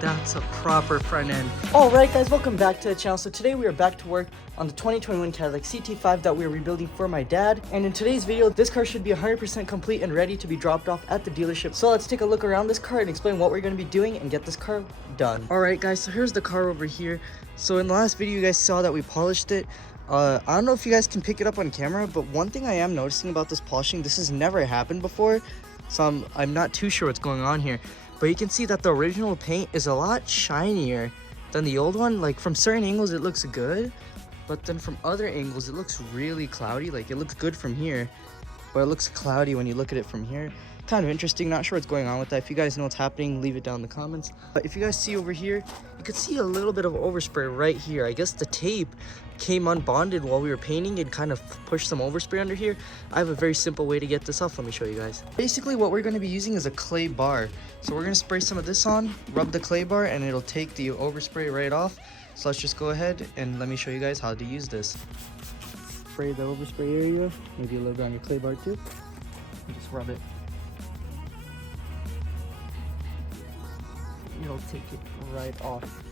That's a proper front end. Alright guys, welcome back to the channel. So today we are back to work on the 2021 Cadillac CT5 that we are rebuilding for my dad. And in today's video, this car should be 100% complete and ready to be dropped off at the dealership. So let's take a look around this car and explain what we're going to be doing and get this car done. Alright guys, so here's the car over here. So in the last video you guys saw that we polished it. I don't know if you guys can pick it up on camera, but one thing I am noticing about this polishing, this has never happened before. So I'm not too sure what's going on here. But you can see that the original paint is a lot shinier than the old one. Like from certain angles it looks good, but then from other angles it looks really cloudy. Like it looks good from here, but it looks cloudy when you look at it from here. Kind of interesting, not sure what's going on with that. If you guys know what's happening, leave it down in the comments. But if you guys see over here, you can see a little bit of overspray right here. I guess the tape came unbonded while we were painting and kind of pushed some overspray under here. I have a very simple way to get this off. Let me show you guys. Basically what we're going to be using is a clay bar. So we're going to spray some of this on, rub the clay bar, and it'll take the overspray right off. So let's just go ahead and let me show you guys how to use this. Spray the overspray area, maybe a little bit on your clay bar too, and just rub it. It'll take it right off.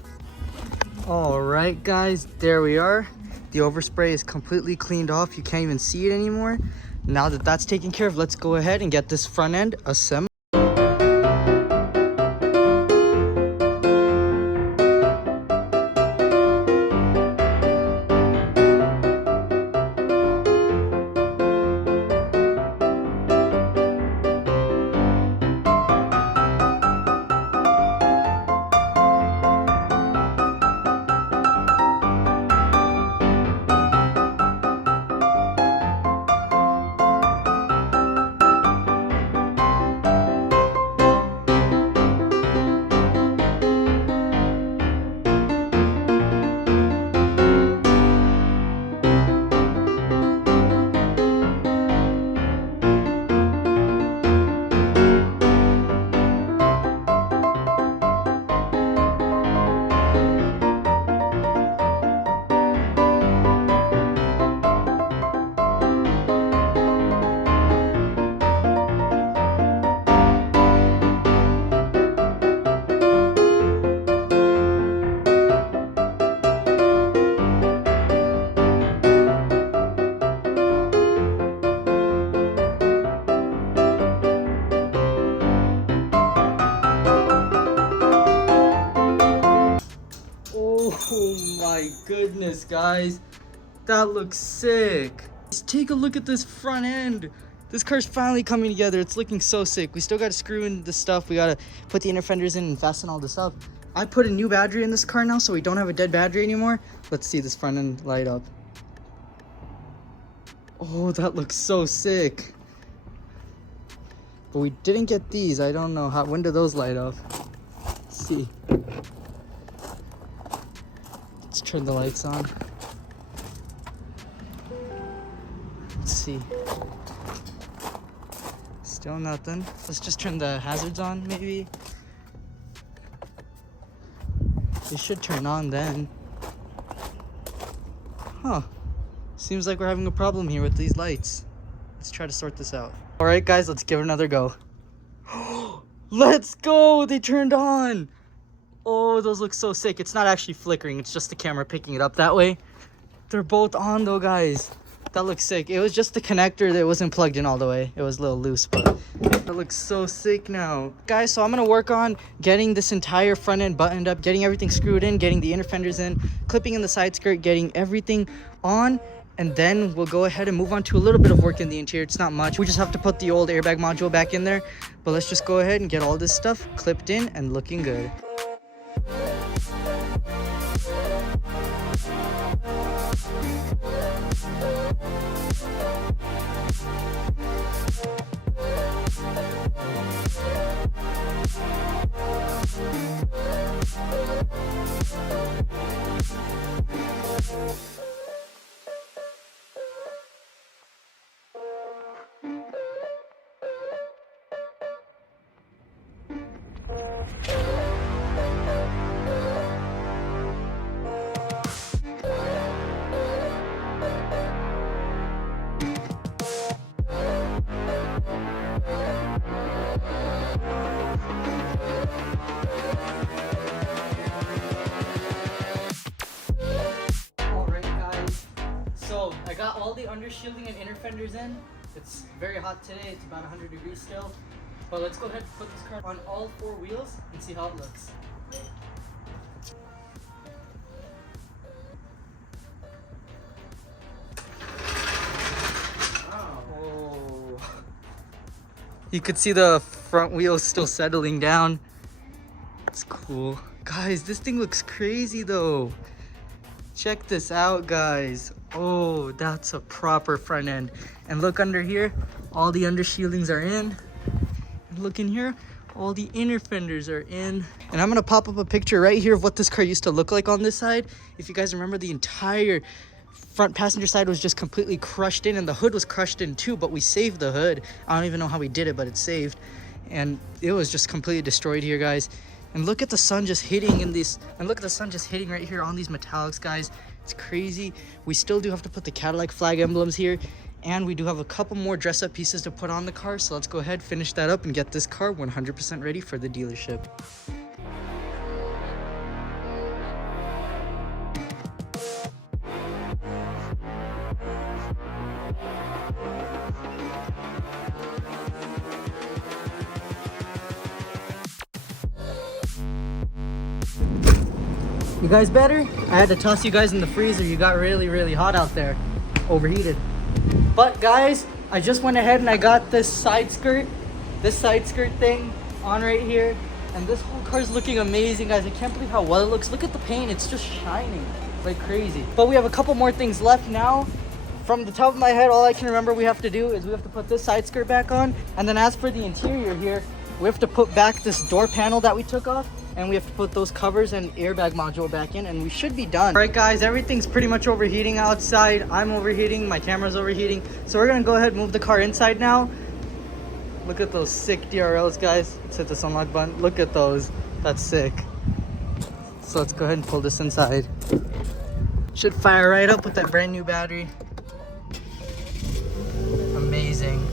All right guys, there we are. The overspray is completely cleaned off. You can't even see it anymore. Now that that's taken care of, let's go ahead and get this front end assembled. Oh my goodness, guys, that looks sick. Just take a look at this front end. This car's finally coming together. It's looking so sick. We still got to screw in the stuff. We got to put the inner fenders in and fasten all this up. I put a new battery in this car now, so we don't have a dead battery anymore. Let's see this front end light up. Oh, that looks so sick. But we didn't get these. I don't know when do those light up. Let's see. Let's turn the lights on. Let's see. Still nothing. Let's just turn the hazards on, maybe. They should turn on then. Huh. Seems like we're having a problem here with these lights. Let's try to sort this out. Alright guys, let's give it another go. Let's go! They turned on! Oh, those look so sick. It's not actually flickering. It's just the camera picking it up that way. They're both on though, guys. That looks sick. It was just the connector that wasn't plugged in all the way. It was a little loose, but that looks so sick now. Guys, so I'm going to work on getting this entire front end buttoned up, getting everything screwed in, getting the inner fenders in, clipping in the side skirt, getting everything on. And then we'll go ahead and move on to a little bit of work in the interior. It's not much. We just have to put the old airbag module back in there. But let's just go ahead and get all this stuff clipped in and looking good. all the undershielding and inner fenders in. It's very hot today, it's about 100 degrees still. But let's go ahead and put this car on all 4 wheels and see how it looks. Wow. Oh. You could see the front wheels still settling down. It's cool. Guys, this thing looks crazy though. Check this out, guys. Oh, that's a proper front end. And look under here, all the undershieldings are in. And look in here, all the inner fenders are in. And I'm gonna pop up a picture right here of what this car used to look like on this side. If you guys remember, the entire front passenger side was just completely crushed in, and the hood was crushed in too, but we saved the hood. I don't even know how we did it, but it's saved. And it was just completely destroyed here, guys. And look at the sun just hitting in this, and look at the sun just hitting right here on these metallics, guys. It's crazy. We still do have to put the Cadillac flag emblems here, and we do have a couple more dress up pieces to put on the car. So let's go ahead, finish that up, and get this car 100% ready for the dealership. You guys better? I had to toss you guys in the freezer. You got really hot out there. Overheated. But guys, I just went ahead and I got this side skirt thing on right here. And this whole car is looking amazing, guys. I can't believe how well it looks. Look at the paint. It's just shining like crazy. But we have a couple more things left now. From the top of my head, all I can remember we have to do is we have to put this side skirt back on. And then as for the interior here, we have to put back this door panel that we took off. And we have to put those covers and airbag module back in, and we should be done. All right, guys, everything's pretty much overheating outside. I'm overheating, my camera's overheating. So we're gonna go ahead and move the car inside now. Look at those sick DRLs, guys. Let's hit this unlock button. Look at those, that's sick. So let's go ahead and pull this inside. Should fire right up with that brand new battery. Amazing.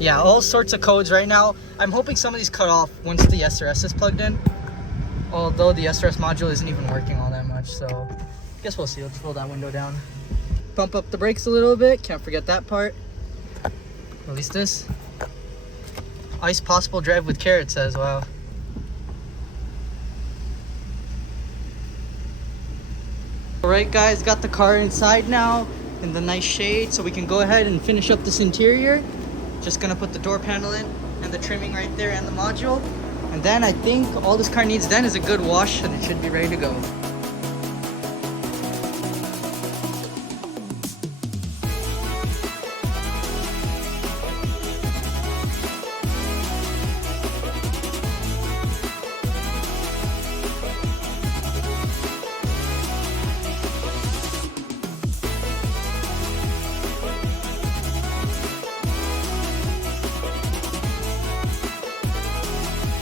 Yeah, all sorts of codes right now. I'm hoping some of these cut off once the SRS is plugged in. Although the SRS module isn't even working all that much, so I guess we'll see. Let's roll that window down. Bump up the brakes a little bit. Can't forget that part. Release this. Ice possible drive with care, it says. Wow. Alright guys, got the car inside now in the nice shade, so we can go ahead and finish up this interior. Just gonna put the door panel in and the trimming right there and the module. And then I think all this car needs then is a good wash, and it should be ready to go.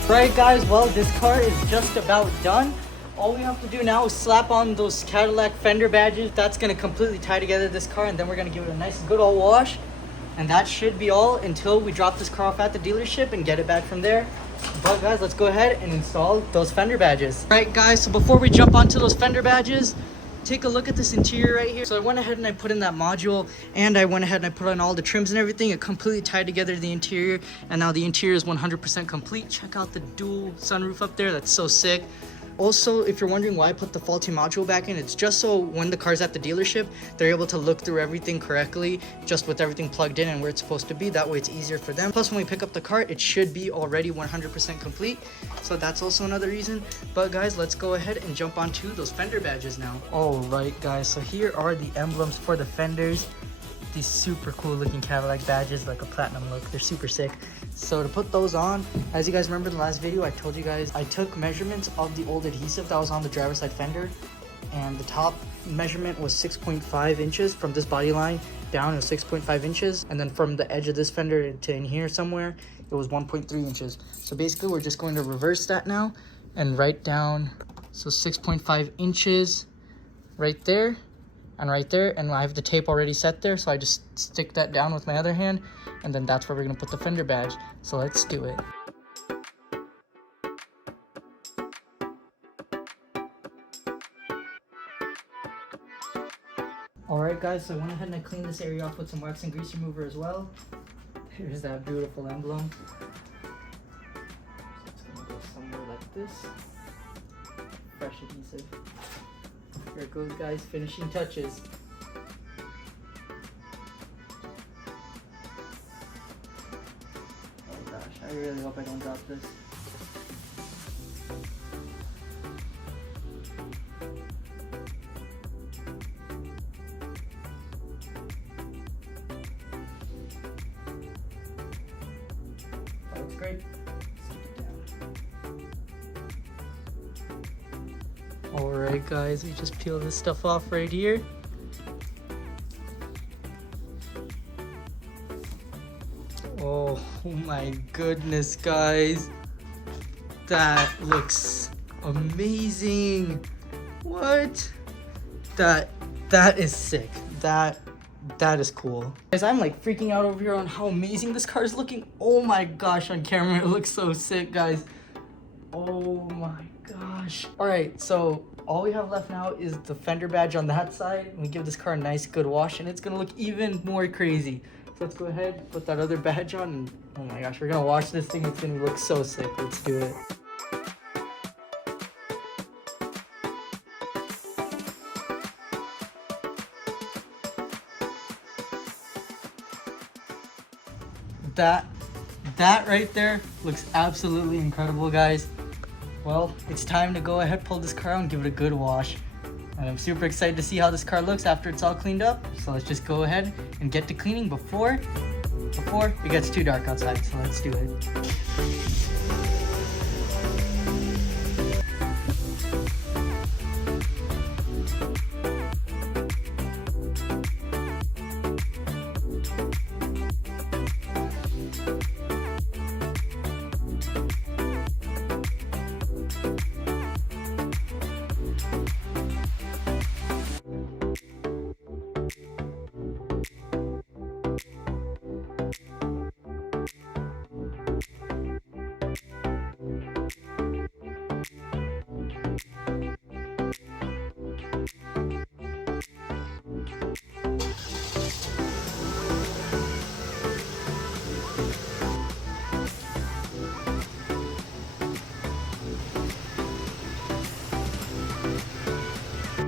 Right guys, well, this car is just about done. All we have to do now is slap on those Cadillac fender badges. That's going to completely tie together this car, and then we're going to give it a nice good old wash. And that should be all until we drop this car off at the dealership and get it back from there. But guys, let's go ahead and install those fender badges. Right guys, so before we jump onto those fender badges, take a look at this interior right here. So I went ahead and I put in that module, and I went ahead and I put on all the trims and everything. It completely tied together the interior, and now the interior is 100% complete. Check out the dual sunroof up there. That's so sick. Also, if you're wondering why I put the faulty module back in, it's just so when the car's at the dealership, they're able to look through everything correctly, just with everything plugged in and where it's supposed to be. That way it's easier for them. Plus, when we pick up the car, it should be already 100% complete. So that's also another reason. But guys, let's go ahead and jump onto those fender badges now. All right, guys, so here are the emblems for the fenders. These super cool looking Cadillac badges, like a platinum look. They're super sick. So to put those on, as you guys remember in the last video, I told you guys I took measurements of the old adhesive that was on the driver's side fender, and the top measurement was 6.5 inches from this body line down. It was 6.5 inches, and then from the edge of this fender to in here somewhere, it was 1.3 inches. So basically, we're just going to reverse that now and write down, so 6.5 inches right there. And right there, and I have the tape already set there, so I just stick that down with my other hand, and then that's where we're gonna put the fender badge. So let's do it. Alright guys, so I went ahead and I cleaned this area off with some wax and grease remover as well. Here's that beautiful emblem. So it's gonna go somewhere like this. Fresh adhesive. Here it goes guys, finishing touches. Oh gosh, I really hope I don't drop this. That looks great. Stick it down. Alright guys, we just peel this stuff off right here. Oh my goodness guys. That looks amazing. What? That is sick. That is cool. Guys, I'm like freaking out over here on how amazing this car is looking. Oh my gosh, on camera it looks so sick, guys. Oh my gosh. Alright, so all we have left now is the fender badge on that side. And we give this car a nice good wash and it's gonna look even more crazy. So let's go ahead, put that other badge on, and oh my gosh, we're gonna wash this thing. It's gonna look so sick. Let's do it. That right there looks absolutely incredible, guys. Well, it's time to go ahead, pull this car out and give it a good wash. And I'm super excited to see how this car looks after it's all cleaned up. So let's just go ahead and get to cleaning before it gets too dark outside. So let's do it.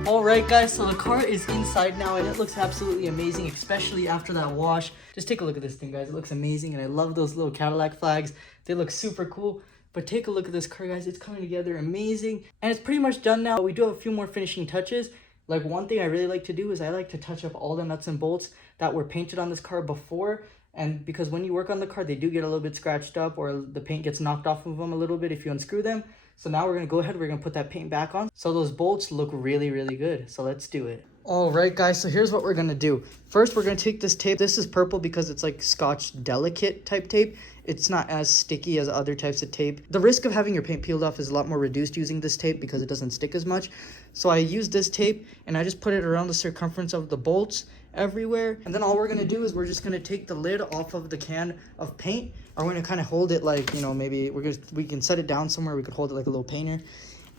Alright guys, so the car is inside now and it looks absolutely amazing, especially after that wash. Just take a look at this thing, guys. It looks amazing and I love those little Cadillac flags. They look super cool. But take a look at this car, guys. It's coming together amazing. And it's pretty much done now. We do have a few more finishing touches. Like one thing I really like to do is I like to touch up all the nuts and bolts that were painted on this car before. And because when you work on the car, they do get a little bit scratched up or the paint gets knocked off of them a little bit if you unscrew them. So now we're going to go ahead, we're going to put that paint back on. So those bolts look really, really good. So let's do it. All right, guys. So here's what we're going to do. First, we're going to take this tape. This is purple because it's like Scotch Delicate type tape. It's not as sticky as other types of tape. The risk of having your paint peeled off is a lot more reduced using this tape because it doesn't stick as much. So I use this tape and I just put it around the circumference of the bolts everywhere. And then all we're going to do is we're just going to take the lid off of the can of paint. Or we're going to kind of hold it like, you know, maybe we can set it down somewhere. We could hold it like a little painter.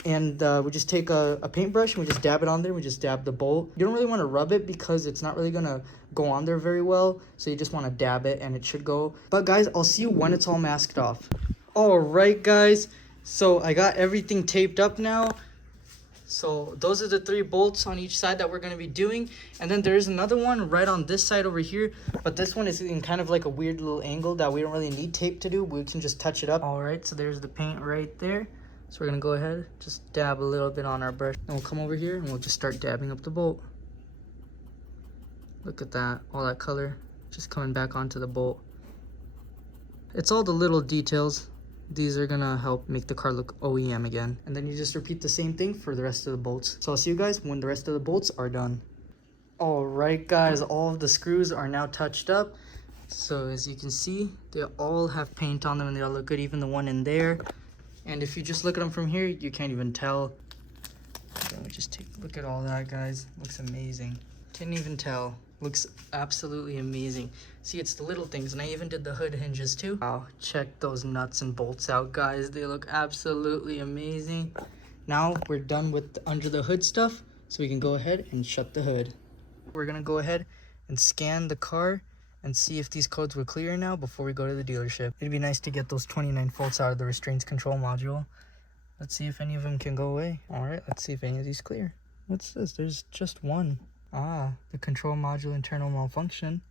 And we just take a paintbrush and we just dab it on there. We just dab the bolt. You don't really want to rub it because it's not really going to go on there very well. So you just want to dab it and it should go. But guys, I'll see you when it's all masked off. All right, guys. So I got everything taped up now. So those are the 3 bolts on each side that we're going to be doing. And then there's another one right on this side over here. But this one is in kind of like a weird little angle that we don't really need tape to do. We can just touch it up. All right, so there's the paint right there. So we're going to go ahead, just dab a little bit on our brush. And we'll come over here and we'll just start dabbing up the bolt. Look at that, all that color just coming back onto the bolt. It's all the little details. These are gonna help make the car look OEM again. And then you just repeat the same thing for the rest of the bolts. So I'll see you guys when the rest of the bolts are done. All right, guys, all of the screws are now touched up. So as you can see, they all have paint on them and they all look good, even the one in there. And if you just look at them from here, you can't even tell. So just take a look at all that, guys. Looks amazing. Can't even tell. Looks absolutely amazing. See, it's the little things, and I even did the hood hinges too. Wow, check those nuts and bolts out, guys. They look absolutely amazing. Now we're done with the under the hood stuff, so we can go ahead and shut the hood. We're gonna go ahead and scan the car and see if these codes were clear now before we go to the dealership. It'd be nice to get those 29 faults out of the restraints control module. Let's see if any of them can go away. All right, let's see if any of these clear. What's this? There's just one. Ah, the control module internal malfunction.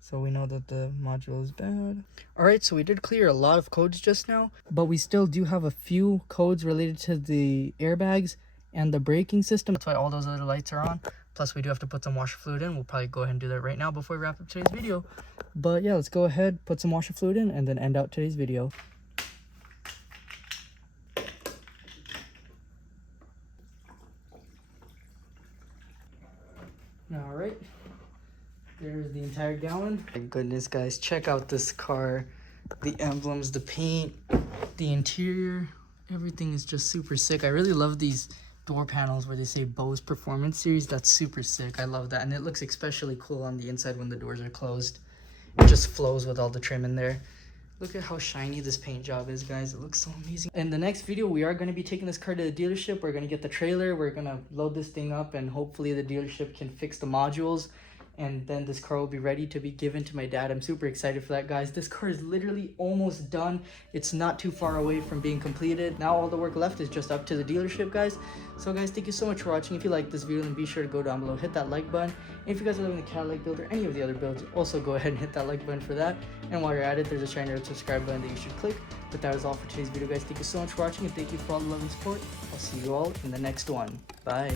So we know that the module is bad. All right, so we did clear a lot of codes just now, but we still do have a few codes related to the airbags and the braking system. That's why all those other lights are on. Plus, we do have to put some washer fluid in. We'll probably go ahead and do that right now before we wrap up today's video. But yeah, let's go ahead, put some washer fluid in, and then end out today's video. All right, there's the entire gallon. My goodness, guys, check out this car. The emblems, the paint, the interior, everything is just super sick. I really love these door panels where they say Bose Performance Series. That's super sick. I love that. And it looks especially cool on the inside when the doors are closed. It just flows with all the trim in there. Look at how shiny this paint job is, guys. It looks so amazing. In the next video, we are going to be taking this car to the dealership. We're going to get the trailer. We're going to load this thing up, and hopefully the dealership can fix the modules. And then this car will be ready to be given to my dad. I'm super excited for that, guys. This car is literally almost done. It's not too far away from being completed. Now all the work left is just up to the dealership, guys. So guys, thank you so much for watching. If you like this video, then be sure to go down below, hit that like button. And if you guys are loving the Cadillac build or any of the other builds, also go ahead and hit that like button for that. And while you're at it, there's a shiny red subscribe button that you should click. But that is all for today's video, guys. Thank you so much for watching, and thank you for all the love and support. I'll see you all in the next one. Bye.